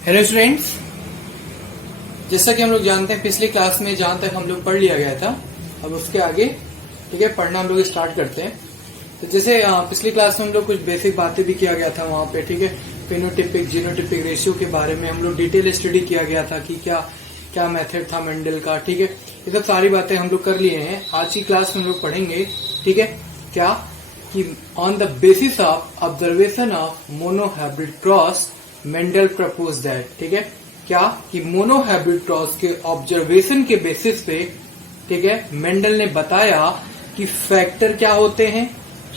Hello students, जैसा कि हम लोग जानते हैं पिछली क्लास में जहां तक हम लोग पढ़ लिया गया था, अब उसके आगे ठीक है पढ़ना हम लोग स्टार्ट करते हैं। तो जैसे पिछली क्लास में हम लोग कुछ बेसिक बातें भी किया गया था वहां पे, ठीक है। फेनोटिपिक जीनोटिपिक रेशियो के बारे में हम लोग डिटेल स्टडी किया गया था कि क्या क्या मेथड था मेंडल का, ठीक है। ये सब सारी बातें हम लोग कर लिए हैं। आज की क्लास में हम लोग पढ़ेंगे, ठीक है, क्या कि on the basis of observation of monohybrid cross Mendel propose that, ठीक है, क्या कि मोनोहाइब्रिड क्रॉस के ऑब्जर्वेशन के बेसिस पे, ठीक है, मेंडल ने बताया कि फैक्टर क्या होते हैं,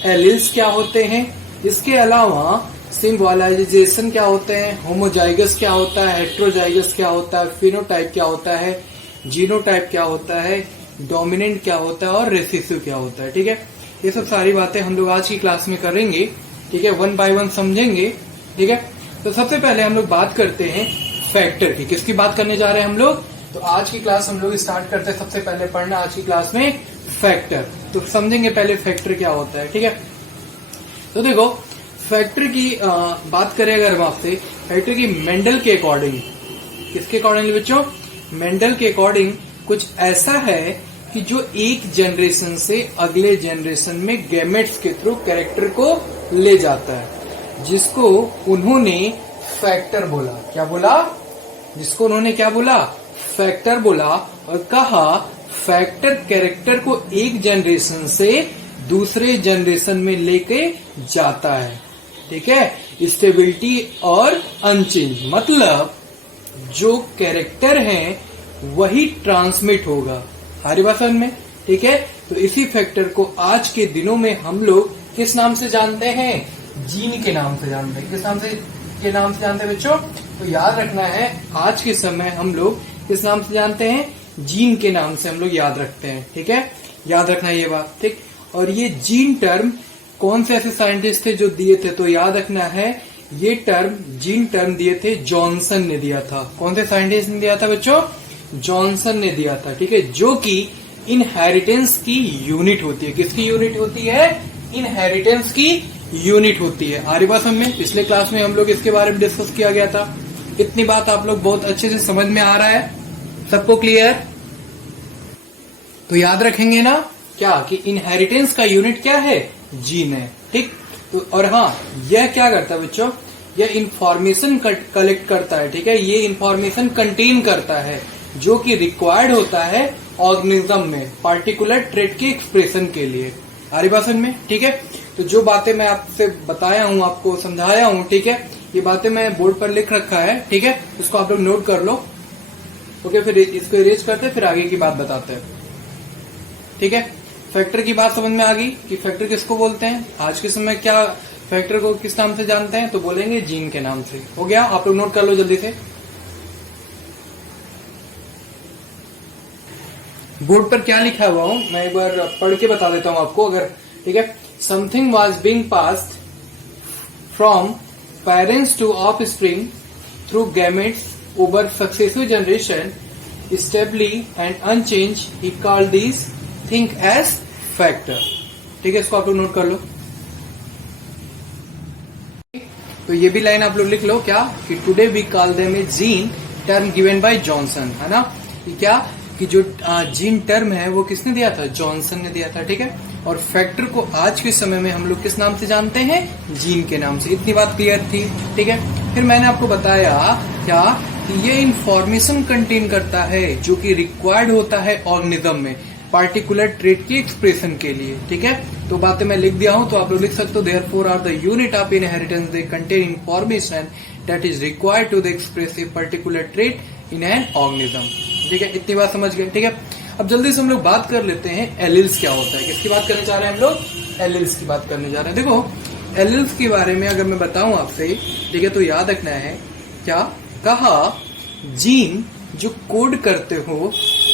एलिल्स क्या होते हैं, इसके अलावा सिंबोलाइजेशन क्या होते हैं, होमोजाइगस क्या होता है, हेट्रोजाइगस क्या होता है, फिनोटाइप क्या होता है, जीनोटाइप क्या होता है, डोमिनेंट क्या होता है और रेसिसिव क्या होता है, ठीक है। ये सब सारी बातें हम लोग आज की क्लास में करेंगे, ठीक है, वन बाय वन समझेंगे, ठीक है। तो सबसे पहले हम लोग बात करते हैं फैक्टर की। किसकी बात करने जा रहे हैं हम लोग? तो आज की क्लास हम लोग स्टार्ट करते हैं सबसे पहले पढ़ना आज की क्लास में फैक्टर। तो समझेंगे पहले फैक्टर क्या होता है, ठीक है। तो देखो, फैक्टर की बात करें अगर हम आपसे, फैक्टर की मेंडल के अकॉर्डिंग, किसके अकॉर्डिंग बच्चों? मेंडल के अकॉर्डिंग कुछ ऐसा है कि जो एक जनरेशन से अगले जनरेशन में गैमेट्स के थ्रू कैरेक्टर को ले जाता है, जिसको उन्होंने फैक्टर बोला। क्या बोला? जिसको उन्होंने क्या बोला? फैक्टर बोला। और कहा फैक्टर कैरेक्टर को एक जनरेशन से दूसरे जनरेशन में लेके जाता है, ठीक है। स्टेबिलिटी और अनचेंज, मतलब जो कैरेक्टर है वही ट्रांसमिट होगा। हमारी बात समझ में, ठीक है। तो इसी फैक्टर को आज के दिनों में हम लोग किस नाम से जानते हैं? जीन के नाम से जानते हैं। किस नाम से के नाम से जानते हैं बच्चों? तो याद रखना है, आज के समय हम लोग किस नाम से जानते हैं? जीन के नाम से हम लोग याद रखते हैं, ठीक है। याद रखना ये बात, ठीक। और ये जीन टर्म कौन से ऐसे साइंटिस्ट थे जो दिए थे? तो याद रखना है, ये टर्म जीन टर्म दिए थे जॉनसन ने दिया था। कौन से साइंटिस्ट ने दिया था बच्चों? जॉनसन ने दिया था, ठीक है। जो कि इनहेरिटेंस की यूनिट होती है। किसकी यूनिट होती है? इनहेरिटेंस की यूनिट होती है। आर्य भाषा में पिछले क्लास में हम लोग इसके बारे में डिस्कस किया गया था। इतनी बात आप लोग बहुत अच्छे से समझ में आ रहा है? सबको क्लियर? तो याद रखेंगे ना क्या कि इनहेरिटेंस का यूनिट क्या है? जीन है, ठीक। तो और हाँ, यह क्या करता है बच्चों? यह इंफॉर्मेशन कलेक्ट करता है, ठीक है। ये इंफॉर्मेशन कंटेन करता है जो कि रिक्वायर्ड होता है ऑर्गेनिज्म में पार्टिकुलर ट्रेट के एक्सप्रेशन के लिए। आर्य भाषा में, ठीक है। तो जो बातें मैं आपसे बताया हूँ, आपको समझाया हूँ, ठीक है, ये बातें मैं बोर्ड पर लिख रखा है, ठीक है। उसको आप लोग नोट कर लो, ओके। फिर इसको इरेज करते हैं, फिर आगे की बात बताते हैं, ठीक है। फैक्टर की बात समझ में आ गई कि फैक्टर किसको बोलते हैं। आज के समय क्या फैक्टर को किस नाम से जानते हैं? तो बोलेंगे जीन के नाम से। हो गया? आप लोग नोट कर लो जल्दी से। बोर्ड पर क्या लिखा हुआ हूं मैं एक बार पढ़ के बता देता हूं आपको, अगर ठीक है। Something was being passed from parents to offspring through gametes over successive generation stably and unchanged, he called this thing as factor, ठीक है। इसको आप लोग नोट कर लो। तो ये भी लाइन आप लोग लिख लो, क्या कि today we call them a gene term given by Johnson, है ना। कि क्या कि जो जीन टर्म है वो किसने दिया था? जॉनसन ने दिया था, ठीक है। और फैक्टर को आज के समय में हम लोग किस नाम से जानते हैं? जीन के नाम से। इतनी बात क्लियर थी, ठीक है। फिर मैंने आपको बताया क्या कि ये इंफॉर्मेशन कंटेन करता है जो कि रिक्वायर्ड होता है ऑर्गेनिज्म में पार्टिकुलर ट्रेट की एक्सप्रेशन के लिए, ठीक है। तो बातें मैं लिख दिया हूं, तो आप लोग लिख सकते हो, therefore are the unit of inheritance, they contain information that is required to the express a particular trait in an organism, ठीक है। इतनी बात समझ गए, ठीक है। अब जल्दी से हम लोग बात कर लेते हैं एलिल्स क्या होता है। किसकी बात करने जा रहे हैं हम लोग? एलिल्स की बात करने जा रहे हैं। देखो, एलिल्स के बारे में अगर मैं बताऊं आपसे, ठीक है, तो याद रखना है क्या कहा, जीन जो कोड करते हो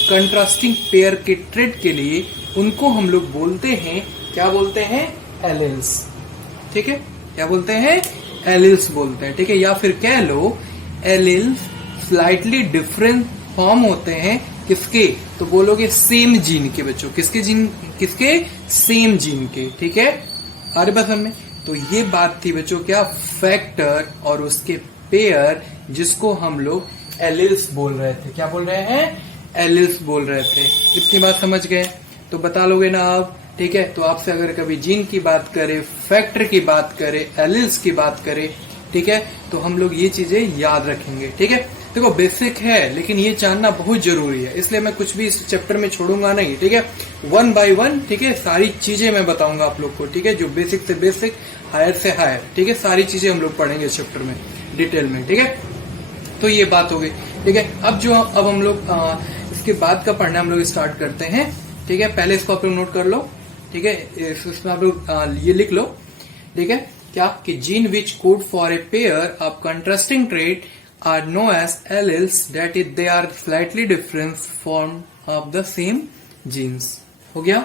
कंट्रास्टिंग पेयर के ट्रेट के लिए, उनको हम लोग बोलते हैं, क्या बोलते हैं? एलिल्स, ठीक है। क्या बोलते हैं? एलिल्स बोलते हैं, ठीक है। या फिर कह लो एलिल्स स्लाइटली डिफरेंट फॉर्म होते हैं, किसके? तो बोलोगे सेम जीन के बच्चों। किसके जीन? किसके? सेम जीन के, ठीक है। आर्य भाषा में तो ये बात थी बच्चों, क्या फैक्टर और उसके पेयर जिसको हम लोग एलिल्स बोल रहे थे। क्या बोल रहे हैं? एलिल्स बोल रहे थे। इतनी बात समझ गए तो बता लोगे ना आप, ठीक है। तो आपसे अगर कभी जीन की बात करें, फैक्टर की बात करें, एलिल्स की बात करें, ठीक है, तो हम लोग ये चीजें याद रखेंगे, ठीक है। देखो बेसिक है लेकिन ये जानना बहुत जरूरी है, इसलिए मैं कुछ भी इस चैप्टर में छोड़ूंगा नहीं, ठीक है। 1 by 1, ठीक है, सारी चीजें मैं बताऊंगा आप लोग को, ठीक है। जो बेसिक से बेसिक, हायर से हायर, ठीक है, सारी चीजें हम लोग पढ़ेंगे इस चैप्टर में डिटेल में, ठीक है। तो ये बात हो गई, ठीक है। अब हम लोग इसके बाद का पढ़ना हम लोग स्टार्ट करते हैं, ठीक है। पहले इसको आप लोग नोट कर लो, ठीक है। इसमें आप लोग ये लिख लो, ठीक है, क्या कि gene which code for a pair of contrasting trait are know as alleles, that is they are slightly different form of the same genes. हो गया।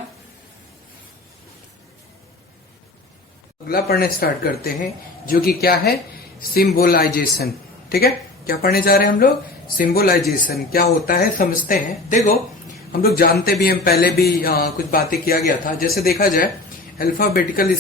अगला पढ़ने स्टार्ट करते हैं, जो कि क्या है? सिंबोलाइजेशन, ठीक है। क्या पढ़ने जा रहे हैं हम लोग? सिंबोलाइजेशन क्या होता है समझते हैं। देखो हम लोग जानते भी हैं, पहले भी कुछ बातें किया गया था। जैसे देखा जाए अल्फाबेटिकल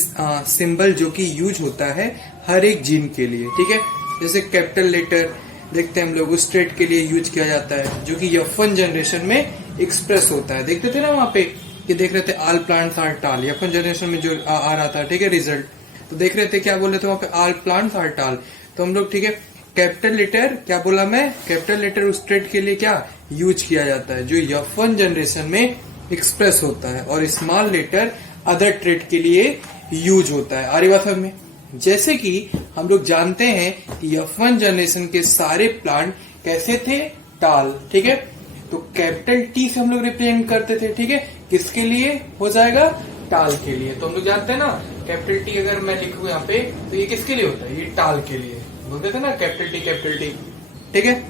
सिंबल जो कि यूज होता है हर एक जीन के लिए, ठीक है। जैसे कैपिटल लेटर देखते हैं हम लोग उस ट्रेट के लिए यूज किया जाता है, जो कि F1 जनरेशन में एक्सप्रेस होता है। देखते थे ना वहां पे कि देख रहे थे ऑल प्लांट्स आर टाल, F1 जनरेशन में जो आ रहा था, ठीक है, रिजल्ट। तो देख रहे थे क्या बोल रहे थे वहां पे? ऑल प्लांट्स आर टाल। तो हम लोग, ठीक है, कैपिटल लेटर क्या बोला मैं? कैपिटल लेटर उस ट्रेट के लिए क्या यूज किया जाता है जो F1 जनरेशन में एक्सप्रेस होता है, और स्मॉल लेटर अदर ट्रेट के लिए यूज होता है। आरी बात में जैसे कि हम लोग जानते हैं कि F1 जनरेशन के सारे प्लांट कैसे थे? टाल, ठीक है। तो कैपिटल टी से हम लोग रिप्रेजेंट करते थे, ठीक है। किसके लिए हो जाएगा? टाल के लिए। तो हम लोग जानते हैं ना, कैपिटल टी अगर मैं लिखूं यहाँ पे तो ये किसके लिए होता है? ये टाल के लिए बोलते थे ना, कैपिटल टी, ठीक है।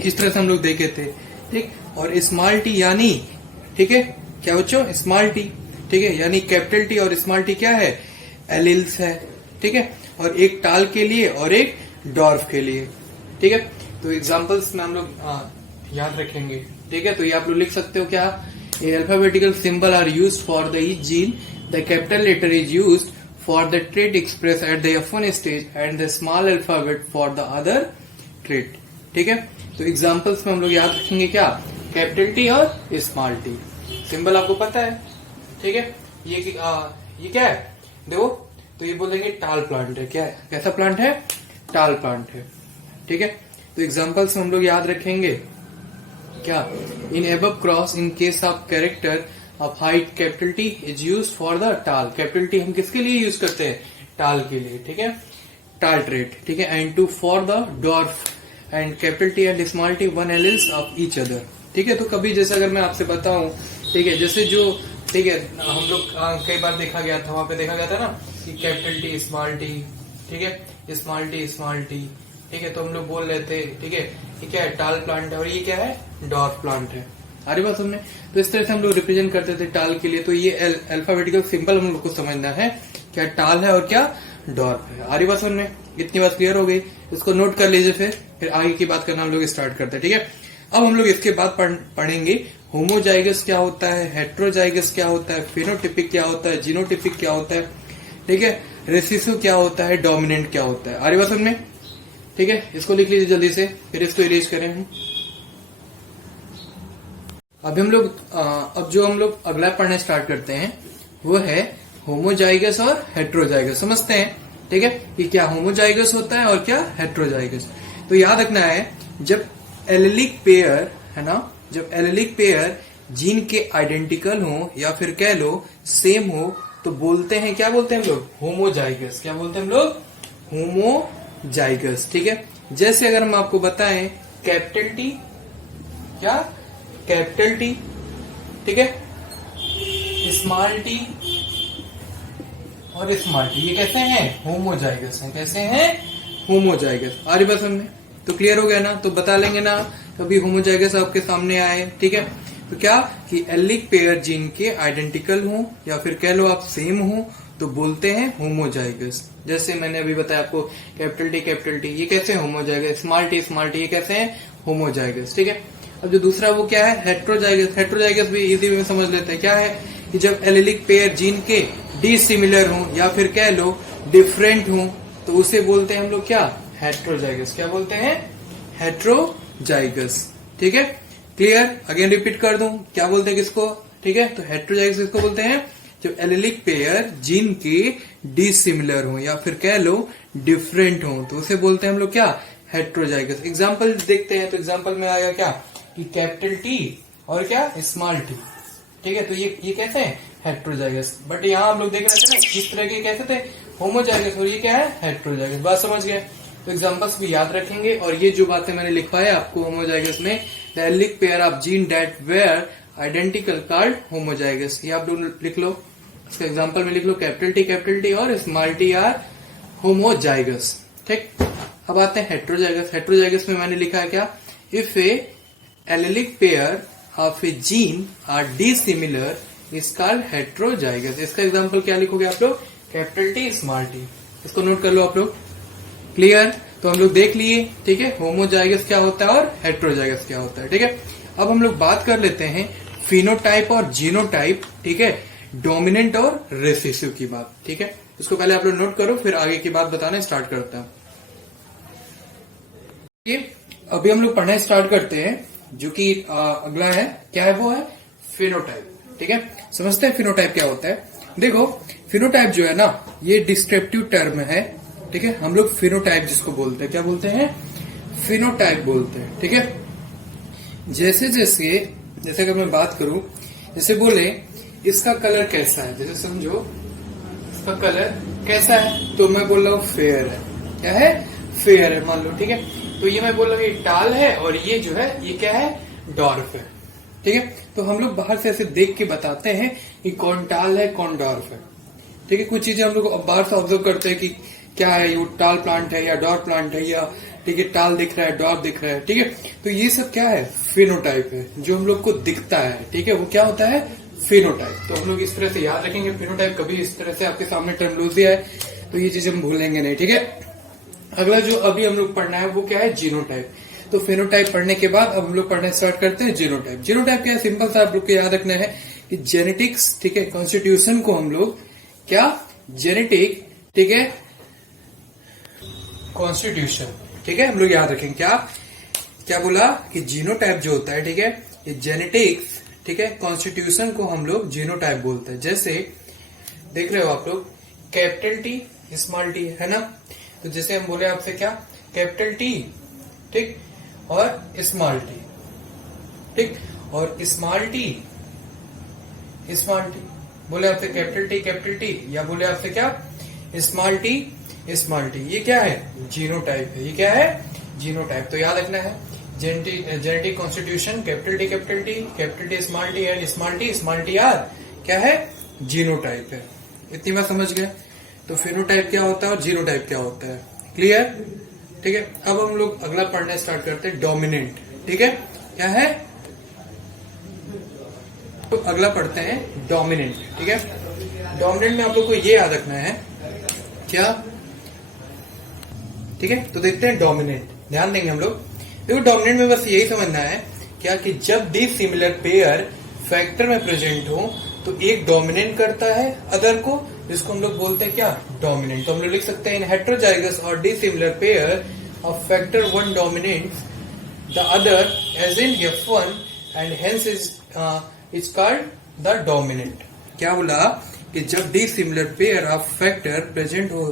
इस तरह से हम लोग देखे थे, ठीक। और स्मॉल टी यानी, ठीक है, क्या बच्चों? स्मॉल टी, ठीक है, यानी कैपिटल टी और स्मॉल टी क्या है? एलिल्स है, ठीक है। और एक टाल के लिए और एक डॉर्फ के लिए, ठीक है। तो एग्जांपल्स में हम लोग याद रखेंगे, ठीक है। तो ये आप लोग लिख सकते हो क्या? A alphabetical symbol are used for the each gene, the capital letter is used for the trait expressed at the F1 stage and the small alphabet for the other trait, ठीक है। तो एग्जांपल्स में हम लोग याद रखेंगे क्या? Capital T और स्मॉल टी। सिंबल आपको पता है, ठीक है। ये क्या है? देखो, तो ये बोलेंगे टाल प्लांट है। क्या है? कैसा प्लांट है? टाल प्लांट है, ठीक है। तो एग्जांपल्स में हम लोग याद रखेंगे क्या? इन above cross in case of character of height capital T is used for the टाल। कैपिटल टी हम किसके लिए यूज करते हैं? टाल के लिए, ठीक है, टाल ट्रेट, ठीक है। And two for the dwarf and capital T and small T one alleles of each other, ठीक है। तो कभी जैसे अगर मैं आपसे बताऊं, ठीक है, जैसे जो, ठीक है, हम लोग कई बार देखा गया था, वहां पे देखा गया था ना कि कैपिटल टी स्मॉल टी, ठीक है, स्मॉल टी, ठीक है। तो हम लोग बोल रहे थे, ठीक है, ये क्या है? टाल प्लांट है, और ये क्या है? डॉर्फ प्लांट है। आरी बात हमने। तो इस तरह से हम लोग रिप्रेजेंट करते थे टाल के लिए। तो ये अल्फाबेटिकल सिंबल हम लोग को समझना है, क्या टाल है और क्या डॉर्फ है। आरी बात हमने। इतनी बात क्लियर हो गई, इसको नोट कर लीजिए। फिर आगे की बात करना हम लोग स्टार्ट करते हैं, ठीक है। अब हम लोग इसके बाद पढ़ेंगे होमोजाइगस क्या होता है, हेट्रोजाइगस क्या होता है, फेनोटिपिक क्या होता है, जीनोटिपिक क्या होता है, ठीक है, रेसिसिव क्या होता है, डोमिनेंट क्या होता है। आरी बात हमने, ठीक है। इसको लिख लीजिए जल्दी से, फिर इसको इरेज करें हम। अभी हम लोग अब जो हम लोग अगला पढ़ना स्टार्ट करते हैं वो है होमोजाइगस और हेट्रोजाइगस। समझते हैं, ठीक है, कि क्या होमोजाइगस होता है और क्या हेट्रोजाइगस। तो याद रखना है, जब एलिलिक पेयर है ना, जब एलिलिक पेयर जीन के आइडेंटिकल हो या फिर कह लो सेम हो, तो बोलते हैं, क्या बोलते हैं हम लोग? होमोजाइगस। क्या बोलते हैं हम लोग? होमोजाइगस, ठीक है। जैसे अगर हम आपको बताएं कैपिटल टी, क्या? कैपिटल टी, ठीक है, स्मॉल टी और स्मॉल टी, ये कैसे हैं? होमोजाइगस हैं। कैसे हैं? होमोजाइगस। आरी बात हमने। तो क्लियर हो गया ना? तो बता लेंगे ना कभी होमोजाइगस आपके सामने आए, ठीक है। तो क्या कि एलिक पेयर जीन के आइडेंटिकल हो या फिर कह लो आप सेम हो, तो बोलते हैं होमोजाइगस। जैसे मैंने अभी बताया आपको कैपिटल टी, ये कैसे होमोजाइगस, स्मॉल टी, ये कैसे हैं? होमोजाइगस, ठीक है। अब जो दूसरा वो क्या है? हेट्रोजाइगस। हेट्रोजाइगस भी इजी वे में समझ लेते हैं। क्या है कि जब एलिलिक पेयर जीन के डिसिमिलर हो या फिर कह लो डिफरेंट हो, तो उसे बोलते हैं हम लोग क्या? हेट्रोजाइगस। क्या बोलते हैं? हेट्रोजाइगस। ठीक है, क्लियर? अगेन रिपीट कर दूं, क्या बोलते हैं किसको? ठीक है, तो हेट्रोजाइगस किसको बोलते हैं? जब एलिलिक पेयर जीन के डिसिमिलर हो या फिर कह लो डिफरेंट हो तो उसे बोलते हैं हम लोग क्या? हेट्रोजाइगस। एग्जाम्पल देखते हैं, तो एग्जाम्पल में आएगा क्या कि कैपिटल टी और क्या स्मॉल टी। ठीक है, तो ये कैसे है? हेट्रोजाइगस। बट यहाँ हम लोग देख रहे थे ना किस तरह के कैसे थे? होमोजाइगस, और ये क्या है? हेट्रोजाइगस। बात समझ गए? तो एग्जाम्पल्स भी याद रखेंगे, और ये जो बातें मैंने लिखवाया आपको होमोजाइगस में, the allelic pair of gene that were identical called homozygous, ये आप लोग लिख लो। इसका एग्जाम्पल में लिख लो कैपिटल टी और स्मॉल टी आर होमोजाइगस। ठीक, अब आते हैं हेट्रोजाइगस। हेट्रोजाइगस में मैंने लिखा है क्या? If a allelic pair of a gene are dissimilar is called heterozygous. इसका एग्जाम्पल क्या लिखोगे आप लोग? Capital T small T. इसको नोट कर लो आप लोग। क्लियर? तो हम लोग देख लिए, ठीक है, होमोजाइगस क्या होता है और हेट्रोजाइगस क्या होता है। ठीक है, अब हम लोग बात कर लेते हैं फिनोटाइप और जीनोटाइप। ठीक है, डोमिनेंट और रिसेसिव की बात। ठीक है, इसको पहले आप लोग नोट करो, फिर आगे की बात बताना स्टार्ट करते हैं। अभी हम लोग पढ़ना स्टार्ट करते हैं, जो कि अगला है, क्या है? वो है फिनोटाइप। ठीक है, समझते हैं फिनोटाइप क्या होता है। देखो, फिनोटाइप जो है ना, ये डिस्क्रिप्टिव टर्म है। ठीक है, हम लोग फिनोटाइप जिसको बोलते हैं, क्या बोलते हैं? फिनोटाइप बोलते हैं। ठीक है, जैसे अगर मैं बात करूं, जैसे बोले इसका कलर कैसा है, जैसे समझो इसका कलर कैसा है, तो मैं बोल रहा हूँ फेयर है। क्या है? फेयर है, मान लो। ठीक है, तो ये मैं बोल रहा हूँ ये टाल है, और ये जो है ये क्या है? डॉर्फ है। ठीक है, तो हम लोग बाहर से ऐसे देख के बताते हैं कि कौन टाल है कौन डॉर्फ है। ठीक है, कुछ चीजें हम लोग बाहर से ऑब्जर्व करते हैं कि क्या है, ये टाल प्लांट है या डॉर्फ प्लांट है, या ठीक है टाल दिख रहा है, डॉर्फ दिख रहा है। ठीक है, तो ये सब क्या है? फिनोटाइप है, जो हम लोग को दिखता है। ठीक है, वो क्या होता है? फिनोटाइप। तो हम लोग इस तरह से याद रखेंगे फिनोटाइप। कभी इस तरह से आपके सामने टर्मिनोलॉजी है तो ये चीजें हम भूलेंगे नहीं। ठीक है, अगला जो अभी हम लोग पढ़ना है वो क्या है? जीनोटाइप। तो फिनोटाइप पढ़ने के बाद अब हम लोग पढ़ना स्टार्ट करते हैं जीनोटाइप। जीनोटाइप क्या है? सिंपल सा आप लोग को याद रखना है कि जेनेटिक्स, ठीक है, कॉन्स्टिट्यूशन को हम लोग क्या? जेनेटिक, ठीक है, कॉन्स्टिट्यूशन। ठीक है, हम लोग याद रखेंगे क्या बोला कि जीनोटाइप जो होता है, ठीक है, ये जेनेटिक्स, ठीक है, कॉन्स्टिट्यूशन को हम लोग जीनोटाइप बोलते हैं। जैसे देख रहे हो आप लोग कैपिटल टी स्मॉल टी, है ना? तो जैसे हम बोले आपसे क्या? कैपिटल टी, ठीक, और स्मॉल टी, ठीक, और स्मॉल टी बोले आपसे कैपिटल टी, या बोले आपसे क्या? स्मॉल टी, ये क्या है? जीनोटाइप है। ये क्या है? जीनोटाइप। तो याद रखना है genetic constitution capital T small T and small T are क्या है? जीनोटाइप है। इतनी बात समझ गए? तो फिनोटाइप क्या होता है और जीनोटाइप क्या होता है। क्लियर? ठीक है, अब हम लोग अगला पढ़ना स्टार्ट करते हैं, डोमिनेंट। ठीक है, क्या है? तो अगला पढ़ते हैं डोमिनेंट। ठीक है, डोमिनेंट में आप लोग को ये याद रखना है क्या? ठीक है, तो देखते हैं डोमिनेंट, ध्यान देंगे हम लोग। देखो, डोमिनेंट में बस यही समझना है क्या कि जब डिसिमिलर पेयर फैक्टर में प्रेजेंट हो तो एक डोमिनेट करता है अदर को, जिसको हम लोग बोलते हैं क्या? डोमिनेंट। तो हम लोग लिख सकते हैं इन हेट्रोजाइगस और dissimilar pair of factor one dominates the other as in F1 and hence is called the dominant. क्या बोला कि जब dissimilar pair of factor present हो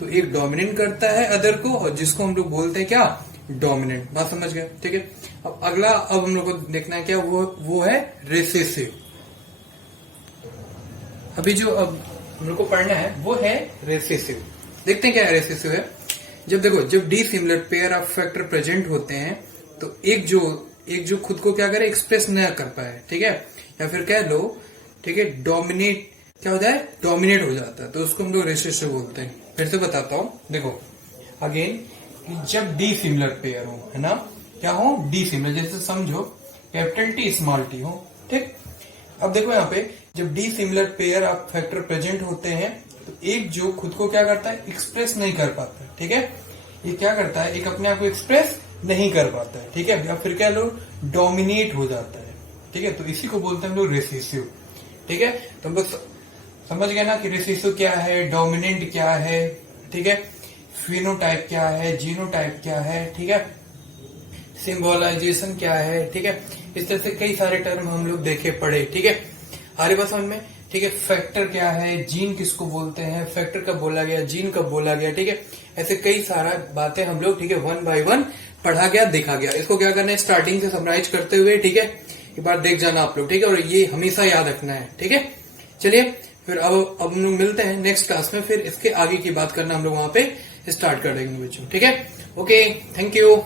तो एक डोमिनेट करता है अदर को, और जिसको हम लोग बोलते हैं क्या? डोमिनेंट। बात समझ गए? ठीक है, अब अगला अब हम लोग को देखना है क्या? वो है रिसेसिव। अभी जो अब हम लोग को पढ़ना है वो है रिसेसिव। देखते हैं क्या है रिसेसिव है। जब dissimilar pair of factor present होते हैं तो एक जो खुद को क्या करे? एक्सप्रेस न कर पाए, ठीक है, या फिर कह लो, ठीक है, डोमिनेट क्या हो जाए? डोमिनेट हो जाता है, तो उसको हम लोग रिसेसिव बोलते हैं। फिर से बताता हूं, देखो अगेन, जब डिसिमिलर पेयर हो, है ना, क्या हो? डिसिमिलर। जैसे समझो कैपिटल टी स्मॉल टी हो, ठीक। अब देखो यहाँ पे जब dissimilar pair of factor present होते हैं तो एक जो खुद को क्या करता है? एक्सप्रेस नहीं कर पाता है, ठीक है। ये क्या करता है? एक अपने आप को एक्सप्रेस नहीं कर पाता है, ठीक है, या फिर क्या लोग डोमिनेट हो जाता है, ठीक है। तो इसी को बोलते हैं हम लोग रिसेसिव, ठीक है। तो हम लोग समझ गए ना कि रिसेसिव क्या है, डोमिनेंट क्या है, ठीक है। फिनोटाइप क्या है, जीनोटाइप क्या है, ठीक है, सिंबोलाइजेशन क्या है, ठीक है। इस तरह से कई सारे टर्म हम लोग देखे पढ़े, ठीक है। आ रही बात समझ में, ठीक है। फैक्टर क्या है, जीन किसको बोलते हैं, फैक्टर कब बोला गया, जीन कब बोला गया, ठीक है। ऐसे कई सारा बातें हम लोग, ठीक है, 1 बाय 1 पढ़ा गया, देखा गया। इसको क्या करना है, स्टार्टिंग से समराइज करते हुए, ठीक है, एक बार देख जाना आप लोग, ठीक है। और ये हमेशा याद रखना है, ठीक है। चलिए फिर अब हम लोग मिलते हैं नेक्स्ट क्लास में, फिर इसके आगे की बात करना हम लोग वहां पे स्टार्ट कर देंगे बच्चों, ठीक है। Okay, thank you.